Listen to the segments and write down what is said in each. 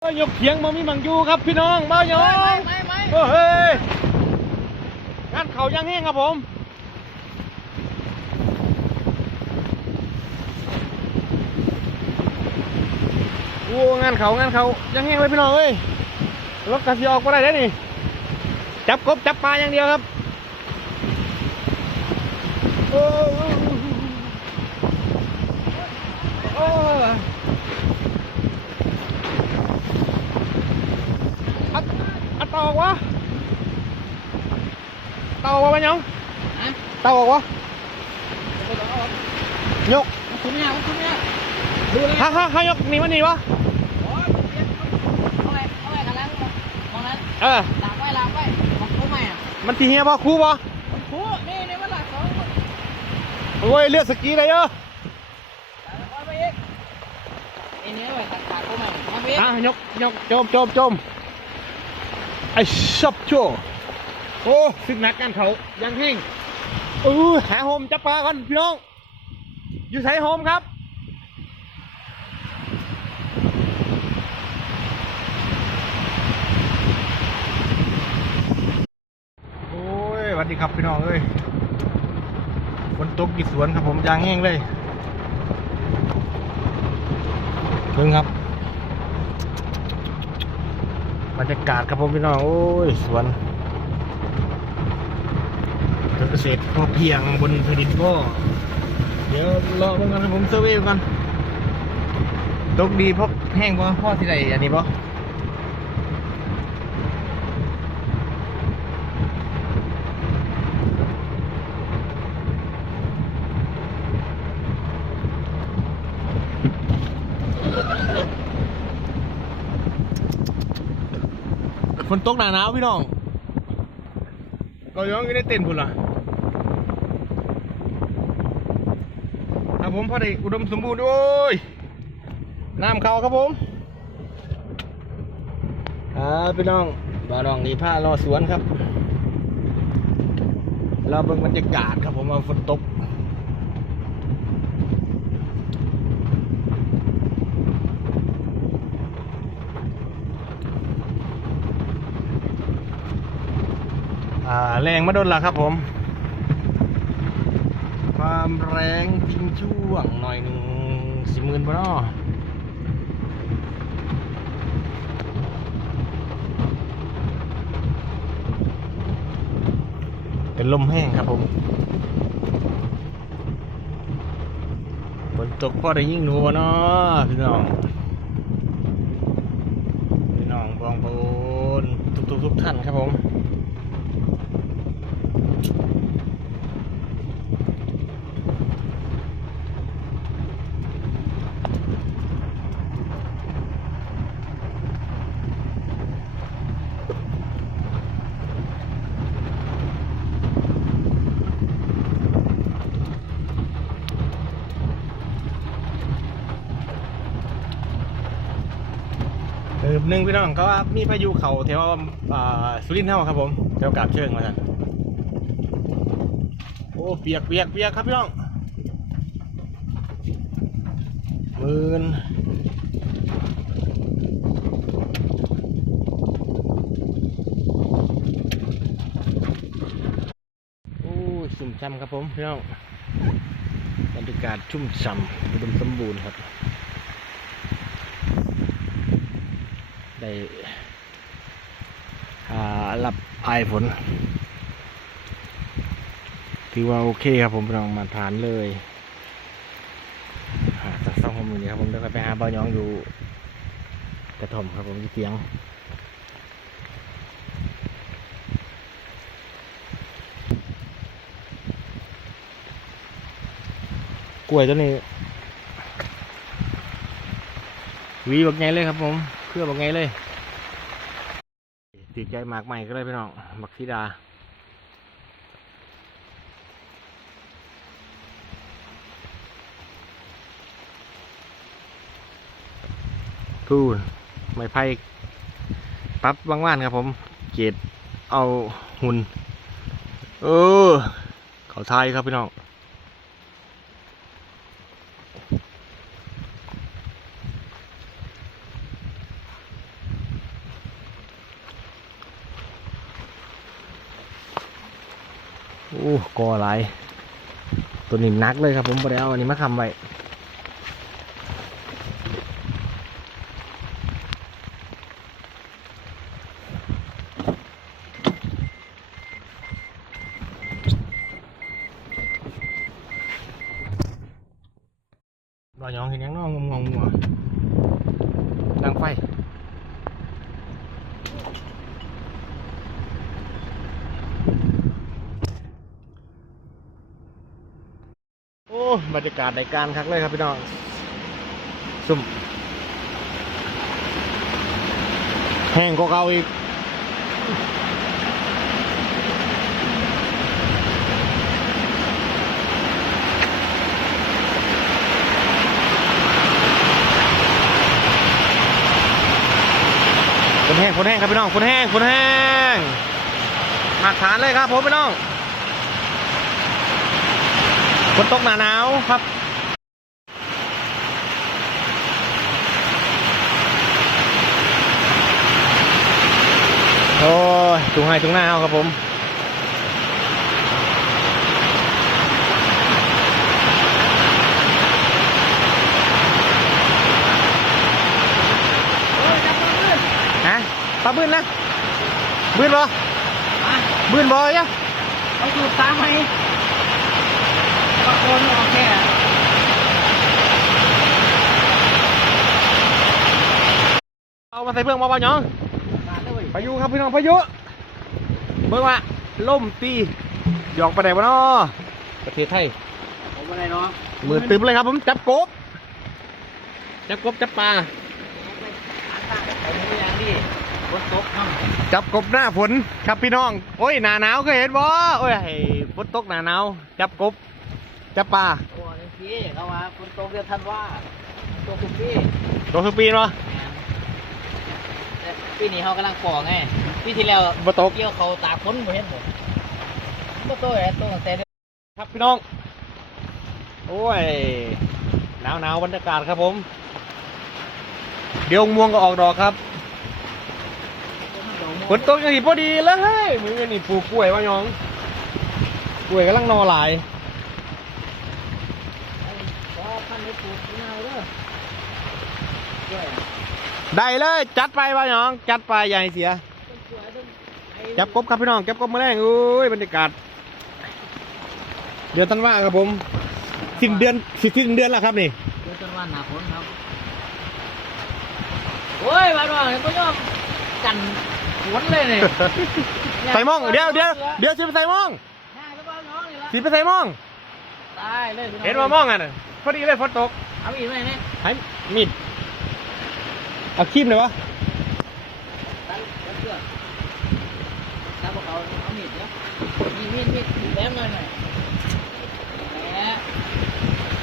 ยกเขียงมามีมังยูครับพี่น้องบ้ายองไม่เฮ้ยงานเขายังแห้งครับผมโอ้งานเขายังแห้งเลยพี่น้องเอ้ยรถกระสีออกก็ได้นี่จับกบจับปลาอย่างเดียวครับโอ้โอ้อัดต่อวะเต่าไปยังเต่าออกวะยกคุณเนี่ยดูเลยฮะยกหนีมันหนีวะเอาไว้กันแล้วมองนั้นหลังไว้ของคู่ใหม่อ่ะมันทีเฮียป่ะคู่ป่ะคู่นี่ในวันหลังสองโอ้ยเลือดสกีเลยเยอะไปอีกนี่ไว้ขาคู่ใหม่มาไปอีกยกจมไอ้ชับโชโอ้สึกนักกันเขายังแห้งหาโฮมจับปลาก่อนพี่น้องอยู่ใส่โฮมครับโอ้ยสวัสดีครับพี่น้องเอ้ยฝนตกกี่สวนครับผมยางแห้งเลยเพิ่งครับบรรยากาศครับผมพี่น้องโอ้ยสวนเกษตรพอเพียงบนแผ่นดินก็เดี๋ยวรอกันครับผมเซอร์เวย์กันตกดีเพราะแห้งเพราะพ่อที่ไหนอันนี้เพราะฝนตกหนาวพี่น้องก็ย้อนอยู่ในเต็นท์พุ่นล่ะครับผมพอได้อุดมสมบูรณ์ด้วยน้ำเขาครับผมพี่น้องบ่าวน้องนี่ผ้ารอสวนครับเราเบิ่งบรรยากาศครับผมว่าฝนตกแรงมาโดนละครับผมความแรงทิ้งช่วงหน่อยหนึ่ง40,000บ่เนาะเป็นลมแห้งครับผมฝนตกพอได้ยิ่งหนูบ่เนาะพี่น้องบองปูนทุกท่านครับผมหนึ่งพี่น้องก็ว่ามีพายุเข่าแถวสุรินทร์เท่าครับผมแถวกาบเชิงมาท่านโอ้เปียกครับพี่น้องมืนโอ้ชุ่มฉ่ำครับผมพี่น้องบรรยากาศชุ่มฉ่ำอุดมสมบูรณ์ครับได้รับไอฝนถือว่าโอเคครับผมลองมาทานเลยจากซ่องผมอยู่นี่ครับผมเดี๋ยวไปหาบ่าวยองอยู่กระท่อมครับผมที่เตียงกล้วยตัวนี้วีบักไงเลยครับผมเพื่อบักไงเลยติดใจหมากใหม่ก็เลยพี่น้องบักธิดาพูดไม้ไผ่ปั๊บบางว่านครับผมเกตเอาหุ่นเขาไทยครับพี่น้อง โอ้กอหลายตัวนี้หนักเลยครับผมบ่ได้เอาอันนี้มาคำไว้บ่ยองเห็นยังน้องงงหัวดังไฟโอ้บรรยากาศในการคักเลยครับพี่น้องซุ่มแห้งกว่าเก่าอีกฝนแห้งฝนแห้งครับพี่น้องฝนแห้งฝนแห้งมาตรฐานเลยครับผมพี่น้องฝนตกหนาหนาวครับโอ้ยถุงให้ถุงหน้าเอาครับผมฮะปลาบื้นนะบื้นบ่บื้นบ่ยัง เอาสูบตามไหมตะโกนออกแค่ เอามาใส่เพื่องมาเปล่าน้อง การเลย พายุครับพี่น้องพายุเบิ่งว่าล่มตีหยอกไปไหนวะเนาะประเทศไทย ผมอะไรเนาะ มือตึมเลยครับผมจับกบจับปลา ผมไม่ยังดีรถตกมั่ง จับกบหน้าฝนครับพี่น้องโอ้ยหนาหนาวเคยเห็นบ่โอ้ยฝนตกหนาหนาวจับกบจับปลา โอ้ยพี่เขาว่าคนตกเดือนธันวาตัวคุณพี่ ตัวคือปีนวะ แต่ปีนี้เขากำลังปอกไงปีที่แล้ว บ่ตก เกี่ยวเขาตาพ้นบ่เห็นบ่บ่โตเลยโตตั้งแต่เด็ก ครับพี่น้องโอ้ยหนาวบรรยากาศครับผมเดี๋ยวม่วงก็ออกดอกครับฝนตกอย่างนี้พอดีเลยมือนี่ปลูกกล้วยว่ายองกล้วยกำลังนอหลาย ก็พันธุ์ปลูกง่ายเด้อด้วย ได้เลยจัดไปว่ายองจัดไปใหญ่เสีย ต้นกล้วยต้นไอ้ จับกบครับพี่น้องจับกบมาแรงโอ้ยบรรยากาศเดือนธันวาครับผมสิ้นเดือนแล้วครับนี่ เดือนธันวาหน้าฝนครับโอ้ยบ้านว่าเนี่ยก็ยอมกันฝนเลยเนี่ย ใส่หมองเดี๋ยวสิไปใส่หมอง ง่ายก็บ้านน้องนี่ละ สิไปใส่หมอง ตายเลยพี่อง เห็นว่ามองอ่ะน่ะพอดีเลยฝนตก เอาอีกไหมเนี่ย ให้มีดเอาคีบเลยวะ ตัดเสื้อตัดพวกเขาเอามีดเนาะมีดแหลมหน่อยแหม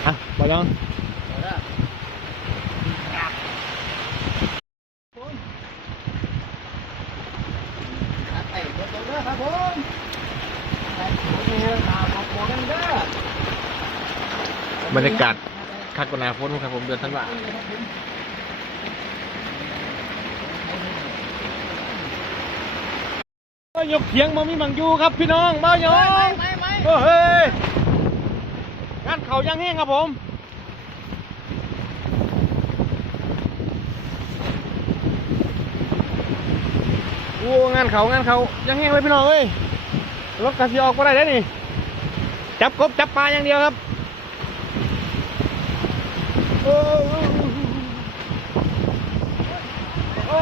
อ่ะบอยอง เอาเด้อตัดไปเด้อครับผมตัดไปเด้อครับผมกันเด้อบ รรยากาศคักกว่าหนาฝนครับผมเดือนธันวาบ้ายกเขียงมามีบังยูครับพี่น้องบ้ายอง ไม่ เฮ้ยงานเขายังแห้งครับผมโอ้งานเขายังแห้งเลยพี่น้องเอ้ยรถกระสีออกก็ได้แล้วนี่จับกบจับปลาอย่างเดียวครับโอ้โอ้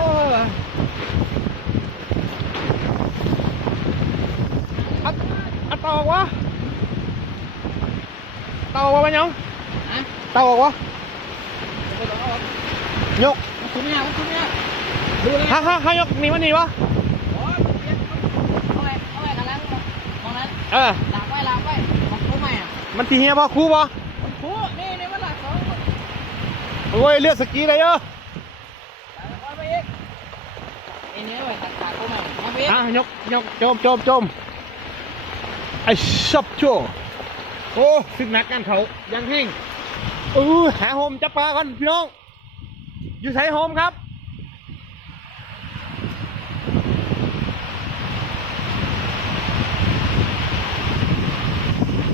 อัดต่อวะเตาออกวะบ้านยัง ฮะ เตาออกวะยก คุณเนี่ยดูเลย ฮะยกหนีมันหนีวะ เอาไว้กันแล้วมองนั้น เออ ลากไว้ของคู่ใหม่อ่ะ มันทีเฮียบ่คู่บ่ คู่นี่มันหลักสอง โอ้ยเลือดสกีได้เยอะ เอาไปอีกไอ้เนี้ยไว้ตัดขาคู่ใหม่มาพี่ อ่ะยกโจมไอ้ชับโชโอ้ซึ่งนักกันเขายังแห้งหาโฮมจับปลากันพี่น้องอยู่ใส่โฮมครับ